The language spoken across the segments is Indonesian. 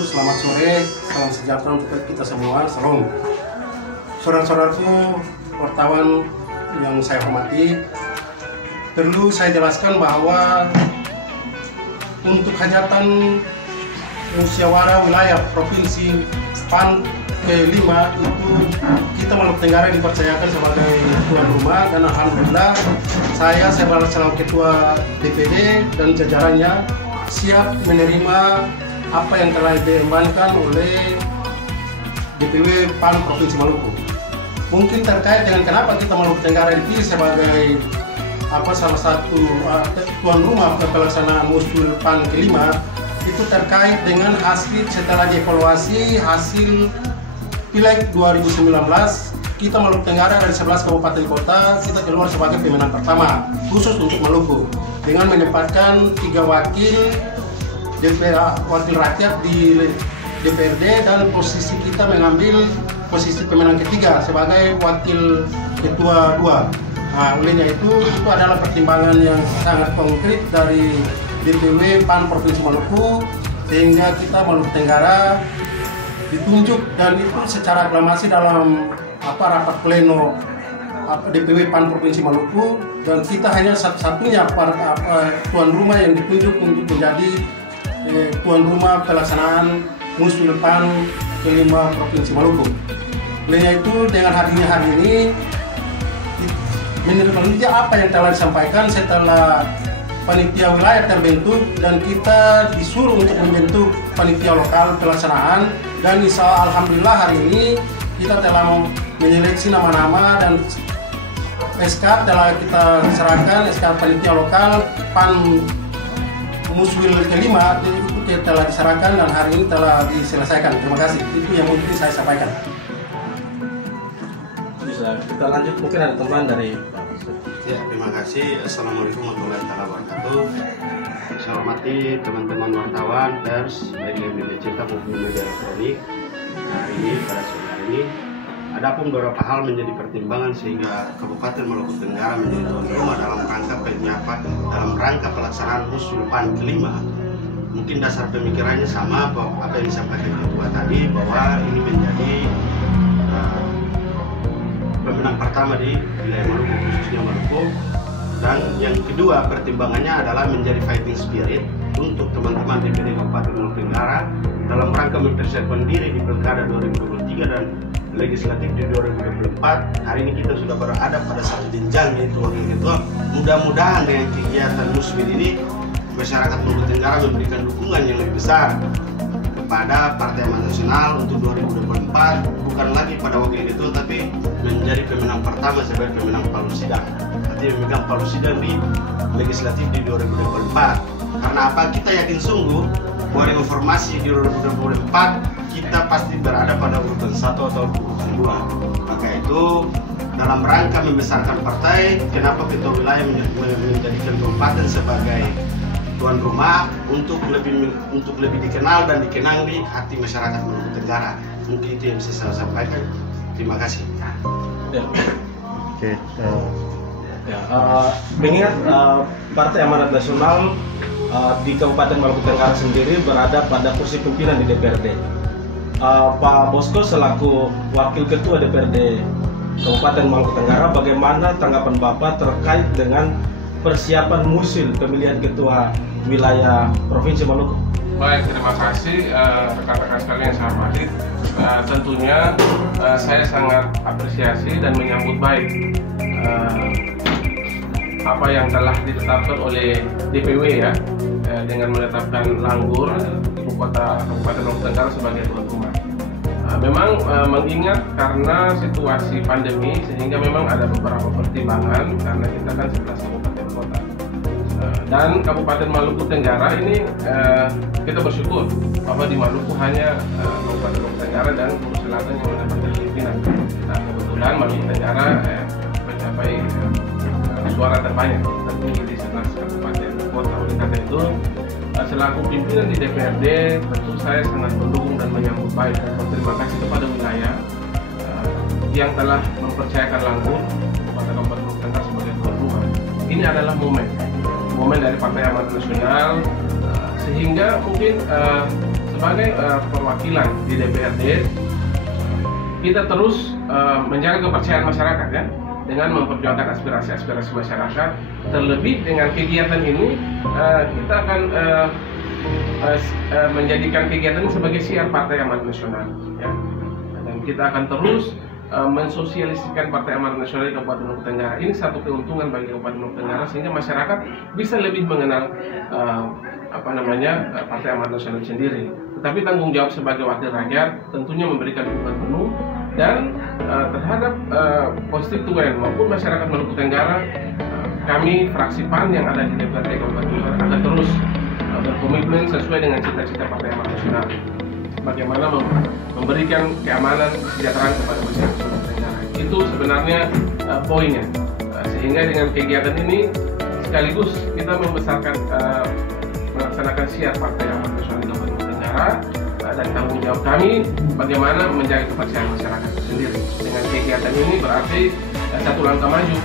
wabarakatuh. Selamat sore, salam sejahtera untuk kita semua. Salam. Saudara-saudaraku wartawan yang saya hormati, perlu saya jelaskan bahwa untuk hajatan musyawarah wilayah Provinsi PAN ke-5 itu kita Maluku Tenggara dipercayakan sebagai tuan rumah, dan alhamdulillah saya selaku ketua DPD dan jajarannya siap menerima apa yang telah diembankan oleh DPW PAN Provinsi Maluku. Mungkin terkait dengan kenapa kita Maluku Tenggara dipilih sebagai salah satu tuan rumah pelaksanaan Musul PAN ke-5, itu terkait dengan hasil setelah dievaluasi hasil Pileg 2019, kita Maluku Tenggara dari 11 kabupaten kota kita keluar sebagai pemenang pertama khusus untuk Maluku dengan menempatkan 3 wakil rakyat di DPRD, dan posisi kita mengambil posisi pemenang ketiga sebagai wakil ketua 2. Nah, olehnya itu adalah pertimbangan yang sangat konkret dari DPW PAN Provinsi Maluku, sehingga kita Maluku Tenggara ditunjuk, dan itu secara aklamasi dalam rapat pleno DPW PAN Provinsi Maluku, dan kita hanya satu-satunya tuan rumah yang ditunjuk untuk menjadi tuan rumah pelaksanaan Musul PAN ke-5 Provinsi Maluku. Olehnya itu dengan hari ini menurut apa yang telah disampaikan setelah panitia wilayah terbentuk, dan kita disuruh untuk membentuk panitia lokal pelaksanaan, dan alhamdulillah hari ini kita telah menyeleksi nama-nama dan SK telah kita serahkan, SK panitia lokal PAN Musul ke-5 itu telah diserahkan dan hari ini telah diselesaikan. Terima kasih. Itu yang mungkin saya sampaikan. Bisa kita lanjut, mungkin ada tambahan dari ya. Terima kasih. Assalamualaikum warahmatullahi wabarakatuh. Saya hormati teman-teman wartawan, pers, baik yang media cetak maupun media elektronik. Hari ini pada sore hari ini, adapun beberapa hal menjadi pertimbangan sehingga Kabupaten Maluku Tenggara menjadi tuan rumah dalam rangka pelaksanaan Musul PAN ke-5. Mungkin dasar pemikirannya sama apa yang disampaikan ketua tadi, bahwa ini menjadi pemenang pertama di wilayah Maluku, khususnya Maluku. Dan yang kedua pertimbangannya adalah menjadi fighting spirit untuk teman-teman DPD Kabupaten Maluku Tenggara dalam rangka mempersiapkan diri di Pilkada 2023 dan legislatif di 2024. Hari ini kita sudah berada pada satu jenjang, yaitu wakil ketua. Mudah-mudahan dengan kegiatan Musbil ini masyarakat Maluku Tenggara memberikan dukungan yang lebih besar kepada Partai Amanat Nasional untuk 2024, bukan lagi pada wakil ketua, tapi menjadi pemenang pertama sebagai pemenang palu sidang. Artinya memegang palu sidang di legislatif di 2024. Karena apa? Kita yakin sungguh bahwa dengan formasi di 2024 kita pasti berada pada urutan 1 atau urutan 2. Maka itu dalam rangka membesarkan partai, kenapa ketua wilayah menjadikan kabupaten sebagai tuan rumah untuk lebih dikenal dan dikenang di hati masyarakat Maluku Tenggara. Mungkin itu yang bisa saya sampaikan. Terima kasih. Ya. Oke. Mengingat Partai Amanat Nasional di Kabupaten Maluku Tenggara sendiri berada pada kursi pimpinan di DPRD. Pak Bosko selaku Wakil Ketua DPRD Kabupaten Maluku Tenggara, bagaimana tanggapan Bapak terkait dengan persiapan musil pemilihan Ketua Wilayah Provinsi Maluku? Baik, terima kasih rekan-rekan sekalian yang saya hormati. Tentunya saya sangat apresiasi dan menyambut baik apa yang telah ditetapkan oleh DPW ya, dengan menetapkan Langgur, ibu kota Kabupaten Maluku Tenggara sebagai tuan rumah. Memang mengingat karena situasi pandemi, sehingga memang ada beberapa pertimbangan karena kita kan 11 kabupaten kota. Dan Kabupaten Maluku Tenggara ini kita bersyukur bahwa di Maluku hanya Kabupaten Maluku Tenggara dan Maluku Selatan yang mendapatkan pimpinan. Nah, kebetulan Maluku Tenggara mencapai suara terbanyak tertinggi di 11 kabupaten kota. Oleh karena itu, selaku pimpinan di DPRD, tentu saya sangat mendukung dan menyambut baik dan berterima kasih kepada wilayah yang telah mempercayakan Langgur kepada Kabupaten Maluku Tenggara sebagai tuan rumah. Ini adalah momen dari Partai Amanat Nasional, sehingga mungkin sebagai perwakilan di DPRD, kita terus menjaga kepercayaan masyarakat ya, dengan memperjuangkan aspirasi-aspirasi masyarakat. Terlebih dengan kegiatan ini, kita akan menjadikan kegiatan ini sebagai siar Partai Amanat Nasional ya. Dan kita akan terus mensosialisasikan Partai Amanat Nasional di Kabupaten Maluku Tenggara. Ini satu keuntungan bagi Kabupaten Maluku Tenggara, sehingga masyarakat bisa lebih mengenal Partai Amanat Nasional sendiri. Tetapi tanggung jawab sebagai wakil rakyat tentunya memberikan dukungan penuh dan terhadap konstituen maupun masyarakat Maluku Tenggara. Kami fraksi PAN yang ada di DPRD Kabupaten Tenggara akan terus berkomitmen sesuai dengan cita-cita Partai Amanat Nasional, bagaimana memberikan keamanan, kesejahteraan kepada masyarakat Maluku Tenggara. Itu sebenarnya poinnya. Sehingga dengan kegiatan ini sekaligus kita membesarkan melaksanakan siar Partai Amanat Nasional di Kabupaten Maluku Tenggara, dan tanggung jawab kami bagaimana menjaga kepercayaan masyarakat itu sendiri. Dengan kegiatan ini berarti satu langkah maju.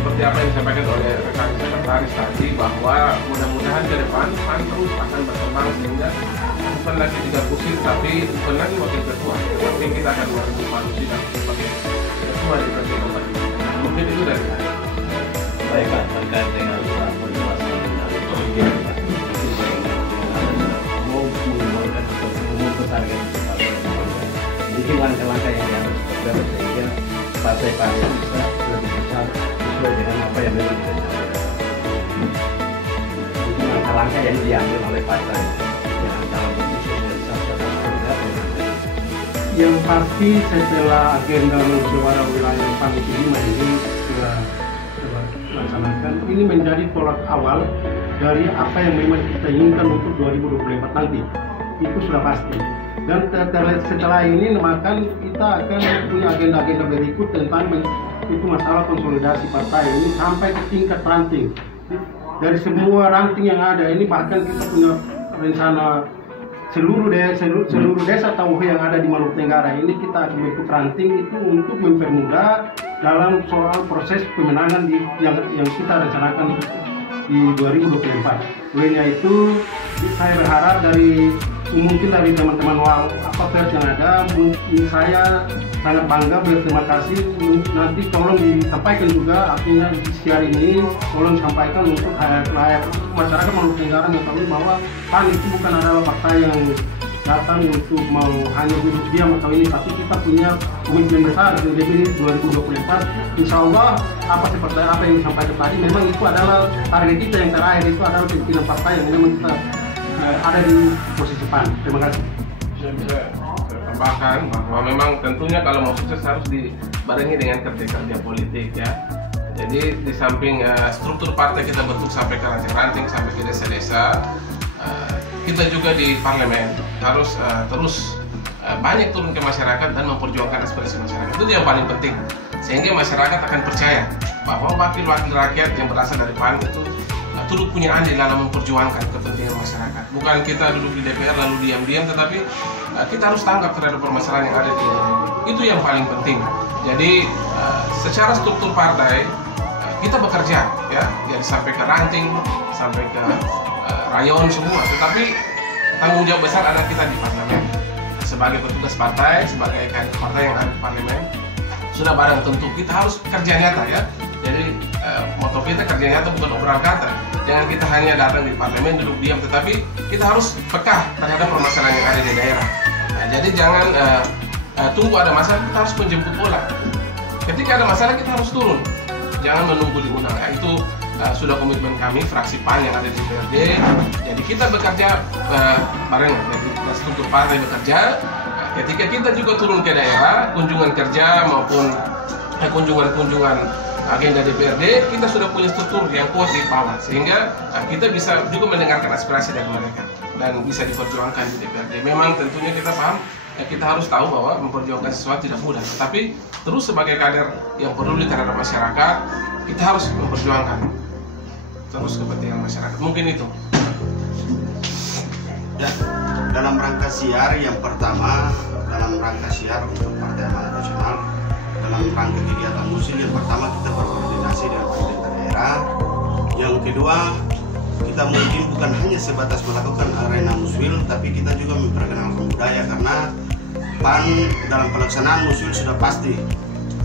Seperti apa yang disampaikan oleh rekan sekretaris tadi, bahwa mudah-mudahan ke depan PAN terus akan berkembang, sehingga bukan lagi 3 kursi, tapi bukan lagi wakil ketua, tapi kita akan mengusung Pak Lusi sebagai ketua di DPRD Kabupaten. Mungkin itu dari saya. Baik Pak, terkait dengan penjelasan mau mengembangkan atau target bikin langkah-langkah yang harus diperlukan sehingga partai-partai bisa lebih besar sesuai dengan apa yang memang direncanakan. Itu langkah-langkah yang diambil oleh partai yang dalam bentuk sosialisasi atau apa Yang pasti setelah agenda musyawarah wilayah PAN 5 ini sudah dilaksanakan, ini menjadi tolak awal dari apa yang memang kita inginkan untuk 2024 nanti. Itu sudah pasti. Dan setelah ini maka kita akan punya agenda-agenda berikut tentang itu masalah konsolidasi partai ini sampai ke tingkat ranting. Dari semua ranting yang ada ini, bahkan kita punya rencana seluruh desa Tauhe yang ada di Maluku Tenggara ini kita akan ikut ranting itu untuk mempermudah dalam soal proses pemenangan yang kita rencanakan di 2024. Olehnya itu saya berharap mungkin dari teman-teman pers yang ada, saya sangat bangga, berterima kasih. Nanti tolong disampaikan juga, artinya di siar ini tolong sampaikan untuk rakyat masyarakat Maluku Tenggara mengetahui bahwa PAN itu bukan adalah partai yang datang untuk mau hanya duduk diam atau ini, tapi kita punya komitmen besar di 2024. Insya Allah seperti apa yang disampaikan tadi, memang itu adalah target kita yang terakhir, itu adalah pimpinan partai yang memang kita ada di posisi PAN. Terima kasih. Saya bisa tambahkan bahwa memang tentunya kalau mau sukses harus dibarengi dengan kerja-kerja politik ya. Jadi di samping struktur partai kita bentuk sampai ke ranting-ranting, sampai ke desa-desa, kita juga di parlemen harus terus banyak turun ke masyarakat dan memperjuangkan aspirasi masyarakat. Itu yang paling penting, sehingga masyarakat akan percaya bahwa wakil-wakil rakyat yang berasal dari PAN itu turut punya andil dalam memperjuangkan kepentingan masyarakat. Bukan kita duduk di DPR lalu diam-diam, tetapi kita harus tanggap terhadap permasalahan yang ada di DPR. Itu yang paling penting. Jadi secara struktur partai kita bekerja ya, dari sampai ke ranting, sampai ke rayon semua. Tetapi tanggung jawab besar ada kita di parlemen sebagai petugas partai, sebagai kader partai yang ada di parlemen. Sudah barang tentu kita harus kerja nyata ya. Jadi moto kita kerja nyata, bukan obrolan kata. Jangan kita hanya datang di parlemen duduk diam, tetapi kita harus peka terhadap permasalahan yang ada di daerah. Nah, jadi jangan tunggu ada masalah, kita harus menjemput bola. Ketika ada masalah kita harus turun, jangan menunggu diundang. Nah, itu sudah komitmen kami fraksi PAN yang ada di DPRD. Jadi kita bekerja bareng, jadi struktur partai bekerja. Ketika kita juga turun ke daerah, kunjungan kerja maupun kunjungan agenda DPRD, kita sudah punya struktur yang kuat di bawah, sehingga kita bisa juga mendengarkan aspirasi dari mereka dan bisa diperjuangkan di DPRD. Memang tentunya kita paham, kita harus tahu bahwa memperjuangkan sesuatu tidak mudah, tapi terus sebagai kader yang peduli terhadap masyarakat, kita harus memperjuangkan terus kepentingan masyarakat. Mungkin itu. Ya, dalam rangka siar yang pertama, dalam rangka siar untuk Partai Amanat Nasional, dalam rangka kegiatan musim yang pertama kita berkoordinasi dengan pemerintah daerah. Yang kedua, kita mungkin bukan hanya sebatas melakukan arena muswil, tapi tapi kita juga memperkenalkan budaya, karena PAN dalam pelaksanaan museum sudah pasti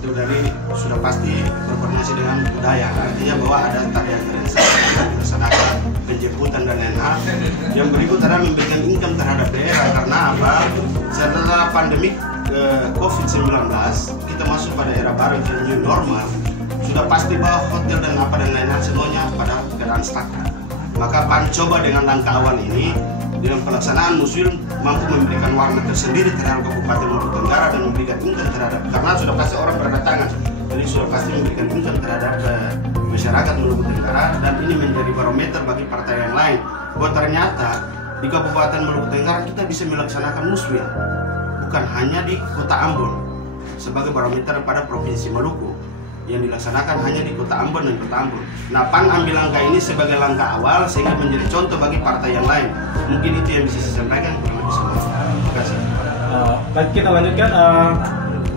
berkoordinasi dengan budaya. Artinya bahwa ada tarian-tarian yang dilaksanakan, penjemputan dan lain-lain. Yang berikut adalah memberikan income terhadap daerah, karena apa? Setelah pandemi COVID-19 kita masuk pada era baru, new normal. Sudah pasti bahwa hotel dan apa dan lain-lain semuanya pada keadaan stagnan. Maka PAN coba dengan langkah awal ini dalam pelaksanaan museum mampu memberikan warna tersendiri terhadap Kabupaten Maluku Tenggara dan memberikan income terhadap, karena sudah pasti orang berdatangan, jadi sudah pasti memberikan income terhadap masyarakat Maluku Tenggara, dan ini menjadi barometer bagi partai yang lain bahwa ternyata di Kabupaten Maluku Tenggara kita bisa melaksanakan museum bukan hanya di Kota Ambon sebagai barometer pada Provinsi Maluku yang dilaksanakan hanya di Kota Ambon dan Kota Ambon. Nah, PAN ambil langkah ini sebagai langkah awal sehingga menjadi contoh bagi partai yang lain. Mungkin itu yang bisa saya sampaikan kurang lebih semua. Terima kasih. Baik, kita lanjutkan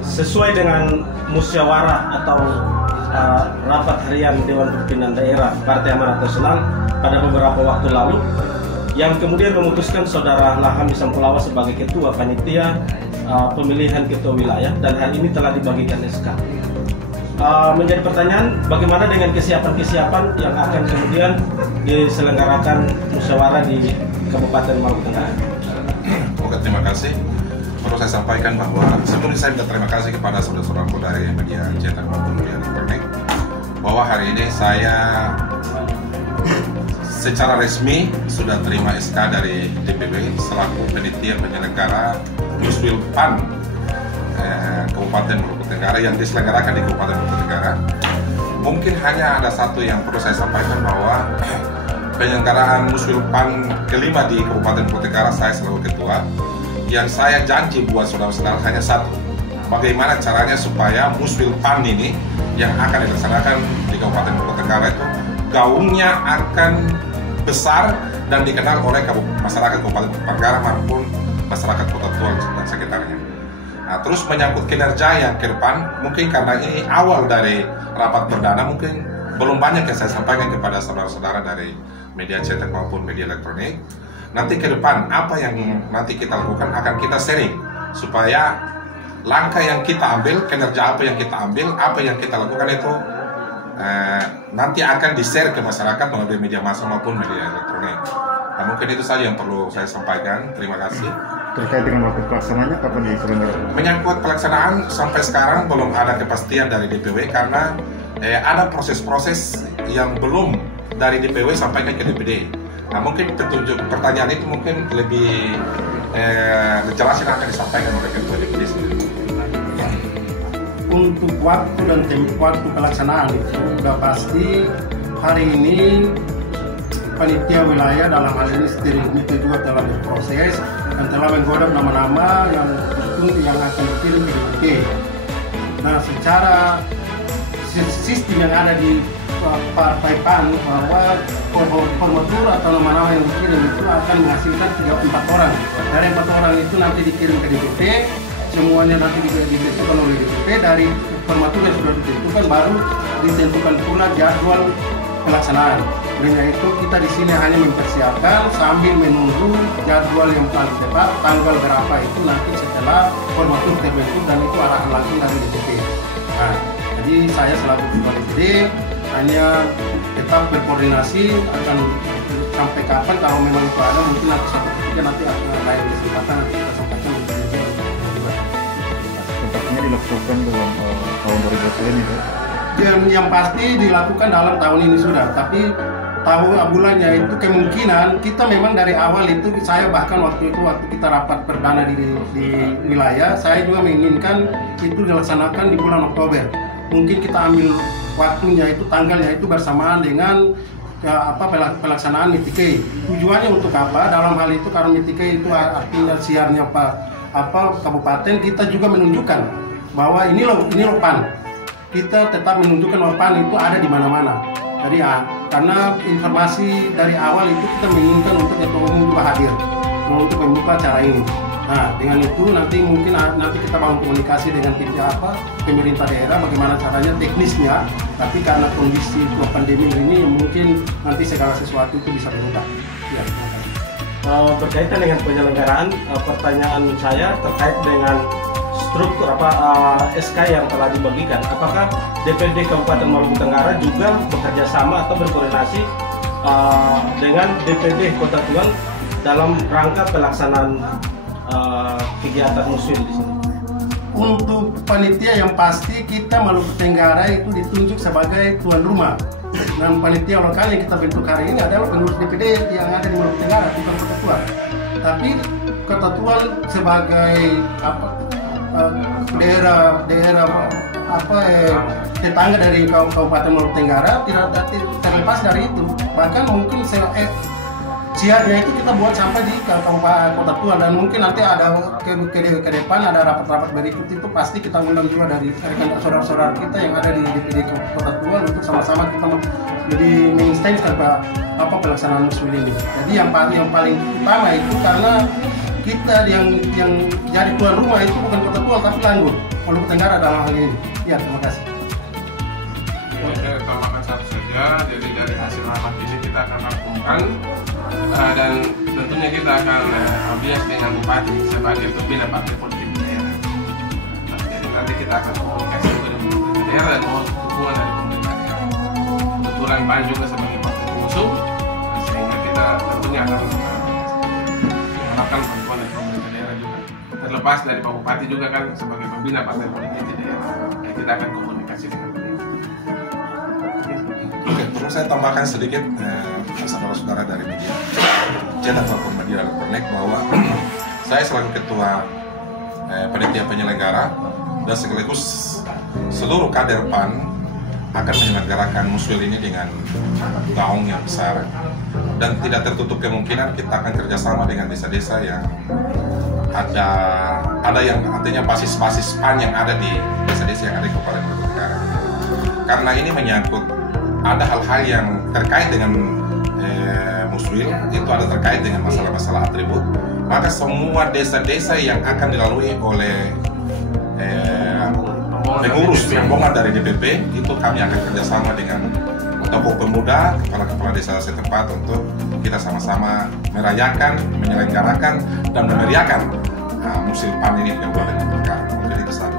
sesuai dengan musyawarah atau rapat harian Dewan Pimpinan Daerah Partai Amanat Nasional pada beberapa waktu lalu, yang kemudian memutuskan Saudara Lahami Sampulawa sebagai Ketua Panitia Pemilihan Ketua Wilayah, dan hari ini telah dibagikan SK. Menjadi pertanyaan, bagaimana dengan kesiapan-kesiapan yang akan kemudian diselenggarakan musyawarah di Kabupaten Maluku Tenggara? Oke, terima kasih. Perlu saya sampaikan bahwa sebelumnya saya minta terima kasih kepada saudara-saudaraku dari media cetak maupun media elektronik, bahwa hari ini saya secara resmi sudah terima SK dari DPW selaku panitia penyelenggara Muswil PAN Kabupaten Maluku Tenggara yang diselenggarakan di Kabupaten Maluku Tenggara. Mungkin hanya ada satu yang perlu saya sampaikan, bahwa penyelenggaraan Muswil PAN kelima di Kabupaten Maluku Tenggara saya selaku ketua, yang saya janji buat saudara-saudara hanya satu: bagaimana caranya supaya Muswil PAN ini yang akan dilaksanakan di Kabupaten Maluku Tenggara itu gaungnya akan besar dan dikenal oleh masyarakat Kabupaten Maluku Tenggara maupun masyarakat Kota Tua dan sekitarnya. Nah, terus menyangkut kinerja yang ke depan, mungkin karena ini awal dari rapat perdana, mungkin belum banyak yang saya sampaikan kepada saudara-saudara dari media cetak maupun media elektronik. Nanti ke depan apa yang nanti kita lakukan akan kita sharing, supaya langkah yang kita ambil, kinerja apa yang kita ambil, apa yang kita lakukan itu nanti akan di-share ke masyarakat melalui media massa maupun media elektronik. Nah, mungkin itu saja yang perlu saya sampaikan. Terima kasih. Terkait dengan waktu pelaksanaannya kapan diselenggarakan? Menyangkut pelaksanaan sampai sekarang belum ada kepastian dari DPW, karena ada proses-proses yang belum dari DPW sampaikan ke DPD. Nah, mungkin pertanyaan itu mungkin lebih jelas yang akan disampaikan oleh Ketua DPD sendiri. Untuk waktu dan waktu pelaksanaan itu sudah pasti hari ini panitia wilayah dalam hal ini steering committee juga telah berproses dan telah menggodok nama-nama yang akan dikirim ke DPD. Nah, secara sistem yang ada di Partai PAN, bahwa formatur atau nama-nama yang dikirim itu akan menghasilkan 3-4 orang. Dari 4 orang itu nanti dikirim ke DPD, semuanya nanti ditentukan oleh DPD. Dari formatur yang sudah ditentukan baru ditentukan pula jadwal pelaksanaan. Oleh itu kita di sini hanya mempersiapkan sambil menunggu jadwal yang paling tepat, tanggal berapa itu nanti setelah formatur terbentuk, dan itu arahan langsung dari DPD. Nah, jadi saya selaku ketua DPD hanya tetap berkoordinasi akan sampai kapan, kalau memang itu ada mungkin nanti satu ketika nanti akan lain kesempatan nanti kita sampaikan. Tempatnya dilakukan dalam tahun 2020 ini, yang pasti dilakukan dalam tahun ini sudah, tapi bulannya itu kemungkinan kita memang dari awal itu, saya bahkan waktu kita rapat perdana di wilayah, saya juga menginginkan itu dilaksanakan di bulan Oktober. Mungkin kita ambil waktunya itu, tanggalnya itu bersamaan dengan pelaksanaan MITIKE. Tujuannya untuk apa? Dalam hal itu karena MITIKE itu artinya siarnya kabupaten, kita juga menunjukkan bahwa ini loh PAN. Kita tetap menunjukkan bahwa PAN itu ada di mana-mana. Jadi karena informasi dari awal itu kita menginginkan untuk Ketua Umum juga hadir untuk membuka acara ini. Nah, dengan itu nanti mungkin nanti kita bangun komunikasi dengan tim pemerintah daerah bagaimana caranya teknisnya. Tapi karena kondisi pandemi ini mungkin nanti segala sesuatu itu bisa berubah. Ya, terima kasih. berkaitan dengan penyelenggaraan, pertanyaan saya terkait dengan struktur SK yang telah dibagikan. Apakah DPD Kabupaten Maluku Tenggara juga bekerja sama atau berkoordinasi dengan DPD Kota Tuban dalam rangka pelaksanaan kegiatan museum di sini? Untuk panitia yang pasti kita Maluku Tenggara itu ditunjuk sebagai tuan rumah. Dan panitia lokal yang kita bentuk hari ini adalah pengurus DPD yang ada di Maluku Tenggara, bukan Kota Tuban. Tapi Kota Tuban sebagai daerah tetangga dari Kabupaten Maluku Tenggara tidak terlepas dari itu. Bahkan mungkin siarnya itu kita buat sampai di Kabupaten Kota Tuban, dan mungkin nanti ada ke depan ada rapat-rapat berikut itu pasti kita undang juga dari rekan saudara-saudara kita yang ada di DPD Kota Tuban untuk sama-sama kita lebih menginstanskan pelaksanaan museum ini. Jadi yang paling utama itu karena kita yang jadi tuan rumah itu bukan Kota Tuban tapi Langgur, Maluku Tenggara dalam hal ini. Ya, terima kasih. Saya tambahkan satu saja, jadi dari hasil rapat ini kita akan rangkumkan dan tentunya kita akan bias dengan Bupati sebagai pembina partai politik daerah. Jadi nanti kita akan komunikasi dengan pemerintah daerah dan mohon dukungan dari pemerintah daerah. Kebetulan PAN juga sebagai partai pengusung, sehingga kita tentunya akan mengharapkan bantuan dari pemerintah daerah juga. Terlepas dari Pak Bupati juga kan sebagai pembina partai politik di daerah, kita akan komunikasi dengan beliau. Oke, perlu saya tambahkan sedikit saudara-saudara dari media cetak maupun media elektronik bahwa saya selaku ketua panitia penyelenggara dan sekaligus seluruh kader PAN akan menyelenggarakan museum ini dengan gaung yang besar, dan tidak tertutup kemungkinan kita akan kerjasama dengan desa-desa yang ada yang artinya basis-basis PAN yang ada di desa-desa yang ada di Kabupaten Maluku Tenggara. Karena ini menyangkut ada hal-hal yang terkait dengan museum, itu ada terkait dengan masalah-masalah atribut, maka semua desa-desa yang akan dilalui oleh pengurus rombongan dari DPP itu kami akan kerjasama dengan tokoh pemuda, kepala-kepala desa setempat untuk kita sama-sama merayakan, menyelenggarakan dan memeriahkan museum PAN ini di Kabupaten Maluku Tenggara. Jadi kesana.